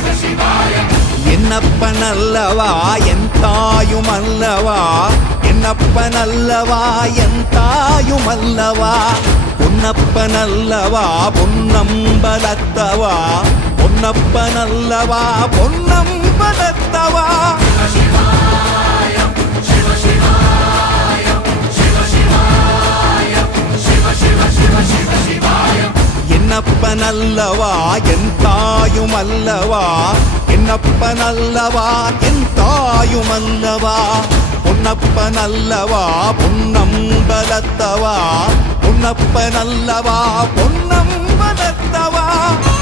என்னப்பனல்லவா என் தாயுமல்லவா, என்னப்பனல்லவா என் தாயுமல்லவா, பொன்னப்பனல்லவா பொன்னம்பலத்தவா, பொன்னப்பனல்லவா பொன்னம்பலத்தவா. என்னப்பனல்லவா என் தாயுமல்லவா, என்னப்பனல்லவா என் தாயுமல்லவா, பொன்னப்பனல்லவா பொன்னம்பலத்தவா, பொன்னப்பனல்லவா பொன்னம்பலத்தவா.